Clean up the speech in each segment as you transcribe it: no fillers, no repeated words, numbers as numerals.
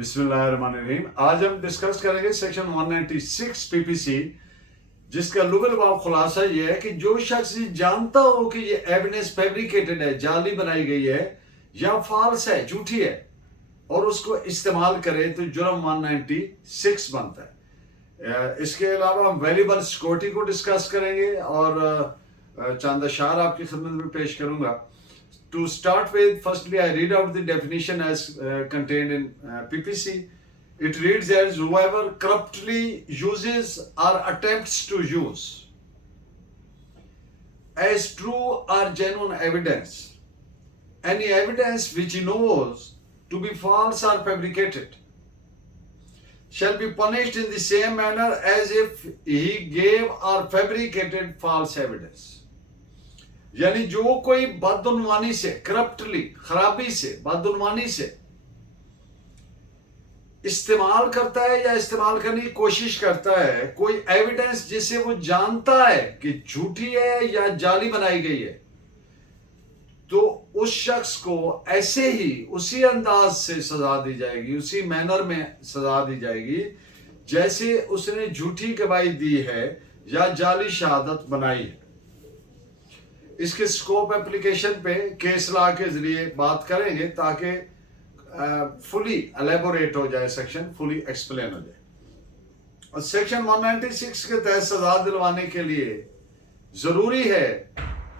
बिस्मिल्लाहिर्रहमानिर्रहीम। आज हम डिस्कस करेंगे सेक्शन 196 पीपीसी, जिसका लुगल बाब खुलासा ये है कि जो शख्स जानता हो कि ये एविडेंस फैब्रिकेटेड है, जाली बनाई गई है या फॉल्स है, झूठी है, और उसको इस्तेमाल करे तो जुर्म 196 बनता है। इसके अलावा हम वैल्यूएबल सिक्योरिटी को डिस्कस करेंगे और चंद अशार आपकी खिदमत में पेश करूंगा। To start with, firstly, I read out the definition as contained in PPC. It reads as whoever corruptly uses or attempts to use as true or genuine evidence any evidence which he knows to be false or fabricated shall be punished in the same manner as if he gave or fabricated false evidence. यानी जो कोई बदउनवानी से, करप्टली, खराबी से, बदउनवानी से इस्तेमाल करता है या इस्तेमाल करने की कोशिश करता है कोई एविडेंस जिसे वो जानता है कि झूठी है या जाली बनाई गई है, तो उस शख्स को ऐसे ही उसी अंदाज से सजा दी जाएगी, उसी मैनर में सजा दी जाएगी जैसे उसने झूठी गवाही दी है या जाली शहादत बनाई है। इसके स्कोप एप्लीकेशन पे केस लॉ के जरिए बात करेंगे ताकि फुली एलेबोरेट हो जाए, सेक्शन फुली एक्सप्लेन हो जाए। और सेक्शन 196 के तहत सजा दिलवाने के लिए जरूरी है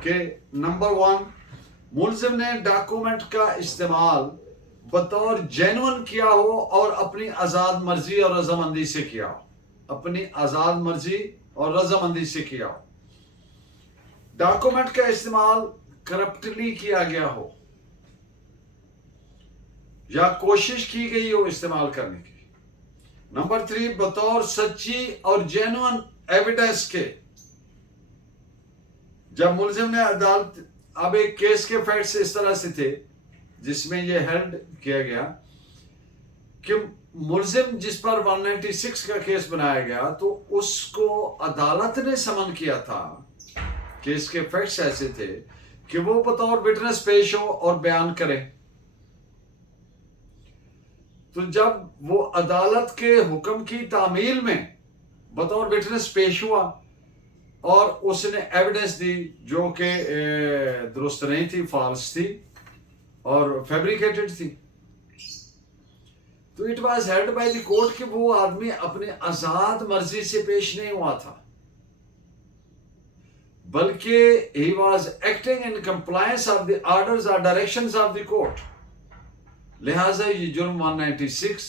कि नंबर 1, मुलजिम ने डॉक्यूमेंट का इस्तेमाल बतौर जेन्युइन किया हो और अपनी आज़ाद मर्जी और रजामंदी से किया हो, अपनी आज़ाद मर्जी और रजामंदी से किया हो। डॉक्यूमेंट का इस्तेमाल करप्टली किया गया हो या कोशिश की गई हो इस्तेमाल करने की। नंबर 3, बतौर सच्ची और जेन्युइन एविडेंस के जब मुलजिम ने अदालत, अब एक केस के फैक्ट्स इस तरह से थे जिसमें यह हेल्ड किया गया कि मुलजिम जिस पर 196 का केस बनाया गया तो उसको अदालत ने समन किया था। केस के फैक्ट्स ऐसे थे कि वो बतौर विटनेस पेश हो और बयान करे। तो जब वो अदालत के हुक्म की तामील में बतौर विटनेस पेश हुआ और उसने एविडेंस दी जो कि दुरुस्त नहीं थी, फॉल्स थी और फैब्रिकेटेड थी, तो it was held by the court कि वो आदमी अपने आजाद मर्जी से पेश नहीं हुआ था, बल्कि he was acting in compliance of the orders or directions of the court। लिहाजा ये जुर्म 196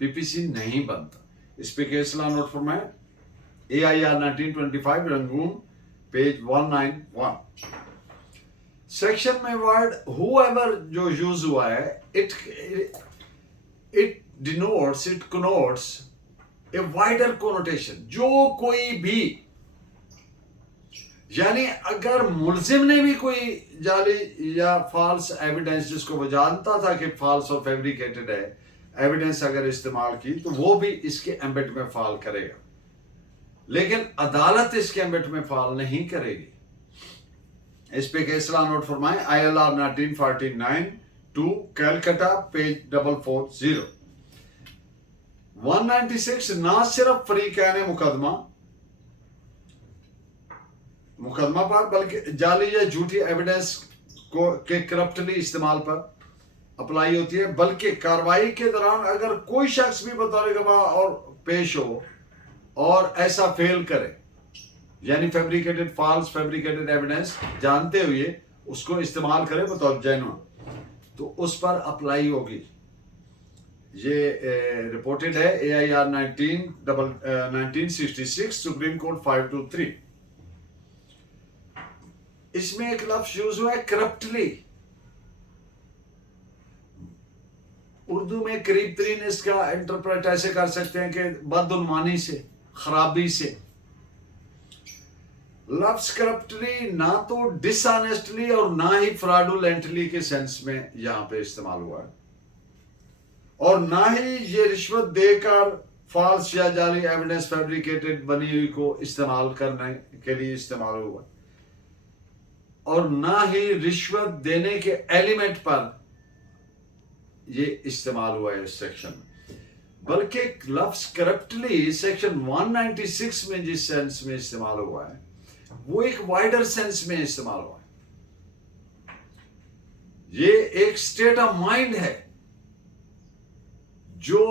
पीपीसी नहीं बनता। इस पे केस लॉ नोट फरमाएं, AIR 1925 रंगून पेज 191। सेक्शन में वर्ड whoever जो यूज हुआ है, it denotes, it connotes a wider connotation, जो कोई भी, यानी अगर मुलजिम ने भी कोई जाली या फॉल्स एविडेंस जिसको वो जानता था कि फॉल्स और फैब्रिकेटेड है, एविडेंस अगर इस्तेमाल की तो वो भी इसके एम्बेट में फॉल करेगा, लेकिन अदालत इसके एम्बेट में फॉल नहीं करेगी। इस पे केस लॉ नोट फरमाएं, ILR 1949 2 कैलकटा पेज 440। 196 ना सिर्फ फरीकैन मुकदमा पर बल्कि जाली या झूठी एविडेंस को के करप्टली इस्तेमाल पर अप्लाई होती है, बल्कि कार्रवाई के दौरान अगर कोई शख्स भी बतौर गवाह और पेश हो और ऐसा फेल करे, यानी फैब्रिकेटेड, फॉल्स फैब्रिकेटेड एविडेंस जानते हुए उसको इस्तेमाल करे बतौर जेन्युइन, तो उस पर अप्लाई होगी। ये रिपोर्टेड है AIR 1966 सुप्रीम कोर्ट 523। इसमें एक लफ्ज यूज हुआ है करप्टली, उर्दू में करीब तरीन इसका इंटरप्रेट ऐसे कर सकते हैं कि बदउनवानी से, खराबी से। लफ्ज करप्टली ना तो डिसऑनेस्टली और ना ही फ्रॉडुलेंटली के सेंस में यहां पे इस्तेमाल हुआ है, और ना ही ये रिश्वत देकर फॉल्स या जाली एविडेंस फैब्रिकेटेड बनी हुई को इस्तेमाल करने के लिए इस्तेमाल हुआ, और ना ही रिश्वत देने के एलिमेंट पर ये इस्तेमाल हुआ है इस सेक्शन में। बल्कि लफ्ज करप्टली सेक्शन 196 में जिस सेंस में इस्तेमाल हुआ है वो एक वाइडर सेंस में इस्तेमाल हुआ है। ये एक स्टेट ऑफ माइंड है जो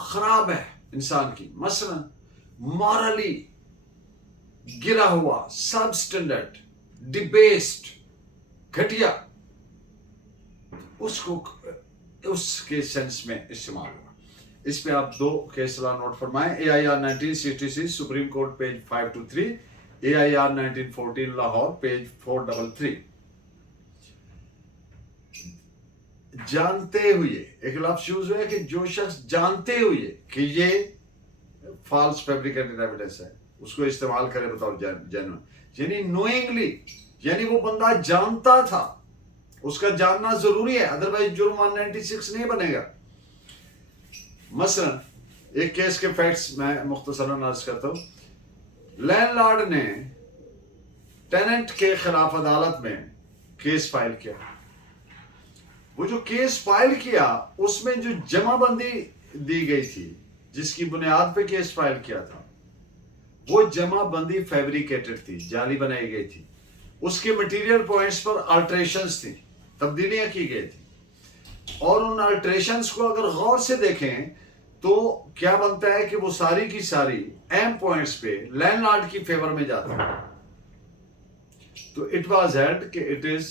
खराब है इंसान की, मसलन मॉरली गिरा हुआ, सब स्टैंडर्ड, डिबेस्ड, घटिया, उसको उसके सेंस में इस्तेमाल हुआ। इस पे आप दो केस लॉ नोट फरमाएं। AIR 1966 supreme court page 523, AIR 1914 Lahore page 433। जानते हुए एक लफ्ज यूज हुआ है कि जो शख्स जानते हुए कि ये फॉल्स फैब्रिकेटेड एविडेंस है उसको इस्तेमाल करे बतौर जेन्युइन, यानी नोइंगली, यानी वो बंदा जानता था, उसका जानना जरूरी है, अदरवाइज जुर्म 196 नहीं बनेगा। मसलन एक केस के फैक्ट्स मैं मुख्तसरन अर्ज करता हूं। लैंडलॉर्ड ने टेनेंट के खिलाफ अदालत में केस फाइल किया। वो जो केस फाइल किया उसमें जो जमाबंदी दी गई थी जिसकी बुनियाद पे केस फाइल किया था, वो जमाबंदी फैब्रिकेटेड थी, जाली बनाई गई थी। उसके मटेरियल पॉइंट्स पर अल्टरेशंस थी, तब्दीलियां की गई थी, और उन अल्टरेशंस को अगर गौर से देखें तो क्या बनता है कि वो सारी की सारी एम पॉइंट्स पे लैंडलॉर्ड की फेवर में जाती है। तो इट वाज हेल्ड कि इट इज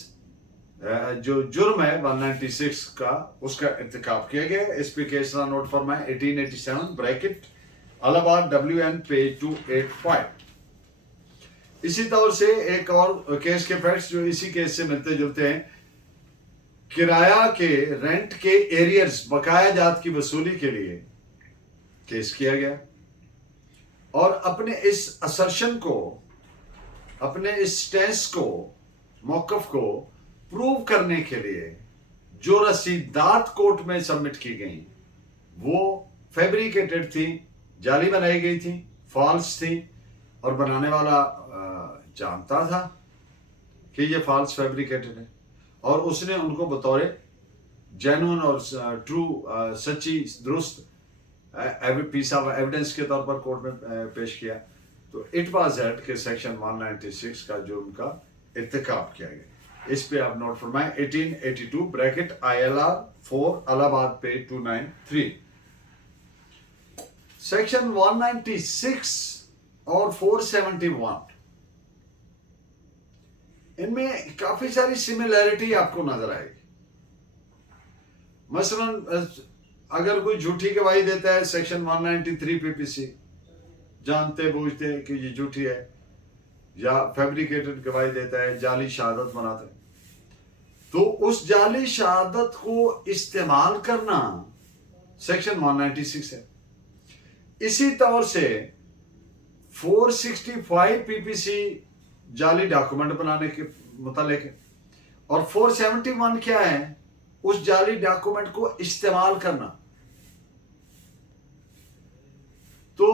जो जुर्म है 196 का उसका इर्तिकाब किया गया। इस पे केस नोट फरमाएं 1887 ब्रैकेट इलाहाबाद WN पेज 285। इसी तौर से एक और केस के फैक्ट्स जो इसी केस से मिलते जुलते हैं। किराया के रेंट के एरियर्स बकाया जात की वसूली के लिए केस किया गया, और अपने इस असर्शन को, अपने इस स्टेंस को, मौकफ को प्रूव करने के लिए जो रसीदात कोर्ट में सबमिट की गई वो फैब्रिकेटेड थी, जाली बनाई गई थी, फॉल्स थी, और बनाने वाला जानता था कि ये फॉल्स फैब्रिकेटेड है, और उसने उनको बतौर जेन्युइन और ट्रू, सच्ची, दुरुस्त पीस ऑफ एविडेंस के तौर पर कोर्ट में पेश किया। तो इट वाज एट के सेक्शन 196 का जुर्म का इर्तिकाब किया गया। इस पे आप नोट फरमाएं 1882 bracket ILR 4 Allahabad page 293। Section 196 और 471 इनमें काफी सारी सिमिलैरिटी आपको नजर आएगी। मसलन अगर कोई झूठी गवाही देता है सेक्शन 193 PPC, जानते बूझते कि ये झूठी है, या फैब्रिकेटेड गवाही देता है, जाली शहादत बनाता है, तो उस जाली शहादत को इस्तेमाल करना सेक्शन 196 है। इसी तौर से 465 PPC जाली डॉक्यूमेंट बनाने के मुतालिक है, और 471 क्या है, उस जाली डॉक्यूमेंट को इस्तेमाल करना। तो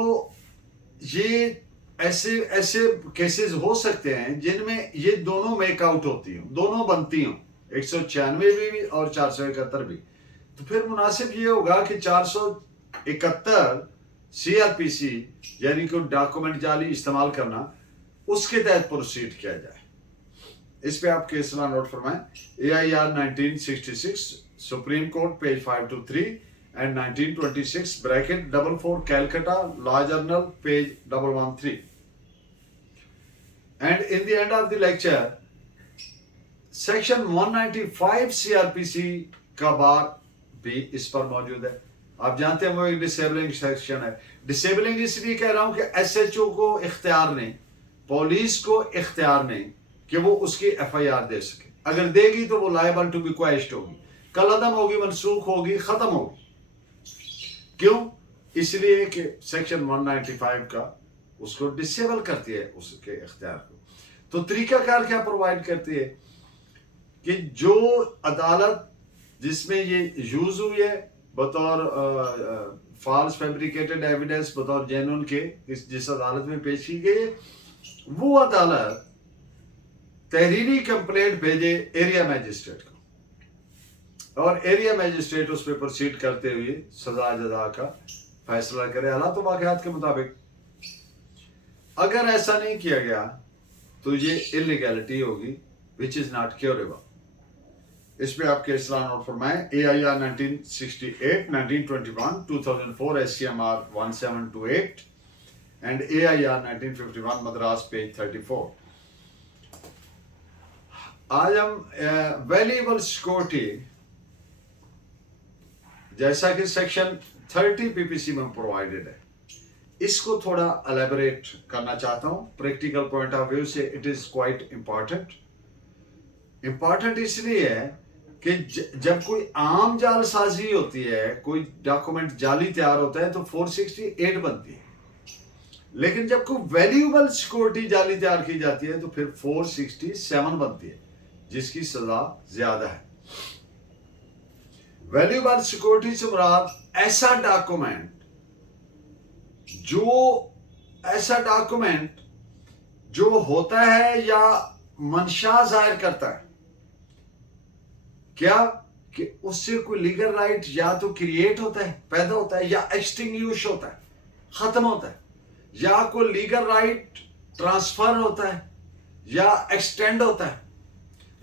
ये ऐसे ऐसे केसेस हो सकते हैं जिनमें ये दोनों मेकआउट होती हो, दोनों बनती हो, 196 भी और 471 भी। तो फिर मुनासिब ये होगा कि 471 CRPC यानी कि डॉक्यूमेंट जाली इस्तेमाल करना, उसके तहत प्रोसीड किया जाए। इस पे आप केस नोट फरमाएं AIR 1966 supreme court page 523 and 1926 bracket 44 Calcutta law journal page 113। And in the end of the lecture, section 195 CRPC का बार भी इस पर मौजूद है। आप जानते हैं वो एक डिसेबलिंग सेक्शन है। डिसेबलिंग इसलिए कह रहा हूं कि SHO को इख्तियार नहीं, पुलिस को इख्तियार नहीं कि वो उसकी FIR दे सके। अगर देगी तो वो लायबल टू बी क्वेश्ड होगी, कलअदम होगी, मनसूख होगी, खत्म होगी। क्यों? इसलिए कि सेक्शन 195 का उसको डिसेबल करती है, उसके इख्तियार को। तो तरीकाकार क्या प्रोवाइड करती है कि जो अदालत जिसमें ये यूज हुई है बतौर फॉल्स फैब्रिकेटेड एविडेंस, बतौर जेन्युइन के जिस अदालत में पेश की गई, वो अदालत तहरीरी कंप्लेंट भेजे एरिया मैजिस्ट्रेट को, और एरिया मैजिस्ट्रेट उस पर प्रोसीड करते हुए सजा जजा का फैसला करे हालात तो वाक़यात के मुताबिक। अगर ऐसा नहीं किया गया तो ये इलीगैलिटी होगी विच इज़ नॉट क्योरेबल। इस पे आपके इस्लाम नोट फरमाएं AIR 1968, 1921, 2004 SCMR 1728 and AIR 1951 Madras page 34। आज हम वैल्यूएबल सिक्योरिटी जैसा कि सेक्शन 30 PPC में प्रोवाइडेड है, इसको थोड़ा एलेबोरेट करना चाहता हूं प्रैक्टिकल पॉइंट ऑफ व्यू से। इट इज क्वाइट इंपॉर्टेंट इसलिए है कि जब कोई आम जालसाजी होती है, कोई डॉक्यूमेंट जाली तैयार होता है तो 468 बनती है, लेकिन जब कोई वैल्यूएबल सिक्योरिटी जाली तैयार की जाती है तो फिर 467 बनती है, जिसकी सजा ज्यादा है। वैल्यूएबल सिक्योरिटी से मुराद ऐसा डॉक्यूमेंट जो होता है या मंशा जाहिर करता है क्या कि उससे कोई लीगल राइट या तो क्रिएट होता है, पैदा होता है, या एक्सटिंग्विश होता है, खत्म होता है, या कोई लीगल राइट ट्रांसफर होता है, या एक्सटेंड होता है,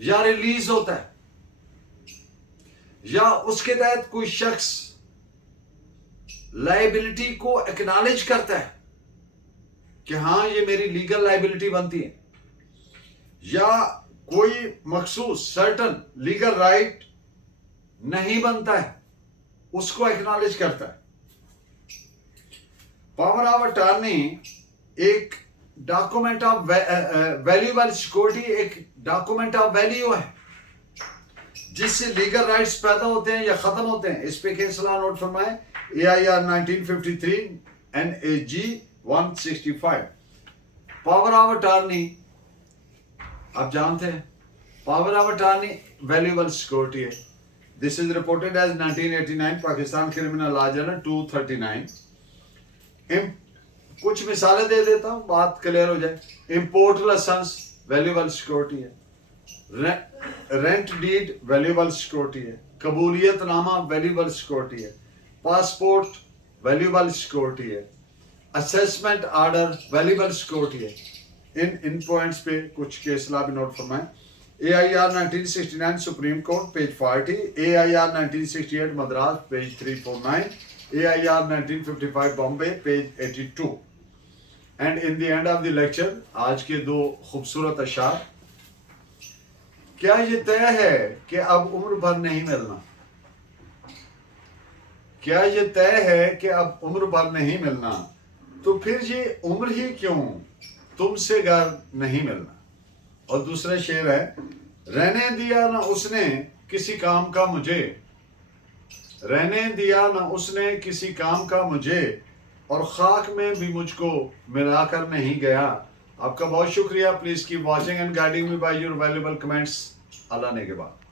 या रिलीज होता है, या उसके तहत कोई शख्स लायबिलिटी को एक्नॉलेज करता है कि हां ये मेरी लीगल लायबिलिटी बनती है, या कोई मखसूस सर्टन लीगल राइट नहीं बनता है, उसको एक्नॉलेज करता है। पावर ऑफ अटॉर्नी एक डॉक्यूमेंट ऑफ वैल्यूएबल सिक्योरिटी, एक डॉक्यूमेंट ऑफ वैल्यू है जिससे लीगल राइट्स पैदा होते हैं या खत्म होते हैं। इस पे केस लॉ नोट फरमाएं AIR 1953 NAG 165। Power of attorney आप जानते हैं, power of attorney valuable security है। This is reported as 1989 Pakistan criminal law journal 239। कुछ मिसालें दे देता हूं, बात क्लियर हो जाए। इंपोर्ट लाइसेंस वैल्यूएबल सिक्योरिटी है, रेंट डीड वैल्यूएबल सिक्योरिटी है, कबूलियत नामा वैल्यूएबल सिक्योरिटी है, पासपोर्ट वैल्यूएबल सिक्योरिटी है, असेसमेंट ऑर्डर वैल्यूएबल सिक्योरिटी है। इन पॉइंट्स पे कुछ केस लॉ भी नोट फरमाएं। AIR 1969 supreme court page 40, AIR 1968 Madras page 349, AIR 1955 Bombay page 82। And in the end of the lecture आज के दो खूबसूरत अशार। क्या ये तय है कि अब उम्र भर नहीं मिलना? क्या ये तय है कि अब उम्र भर नहीं मिलना? तो फिर ये उम्र ही क्यों तुमसे घर नहीं मिलना। और दूसरा शेर है, रहने दिया ना उसने किसी काम का मुझे, रहने दिया ना उसने किसी काम का मुझे, और खाक में भी मुझको मिलाकर नहीं गया। आपका बहुत शुक्रिया। Please keep watching and guiding me by your valuable comments. अल्लाह ने के बाद।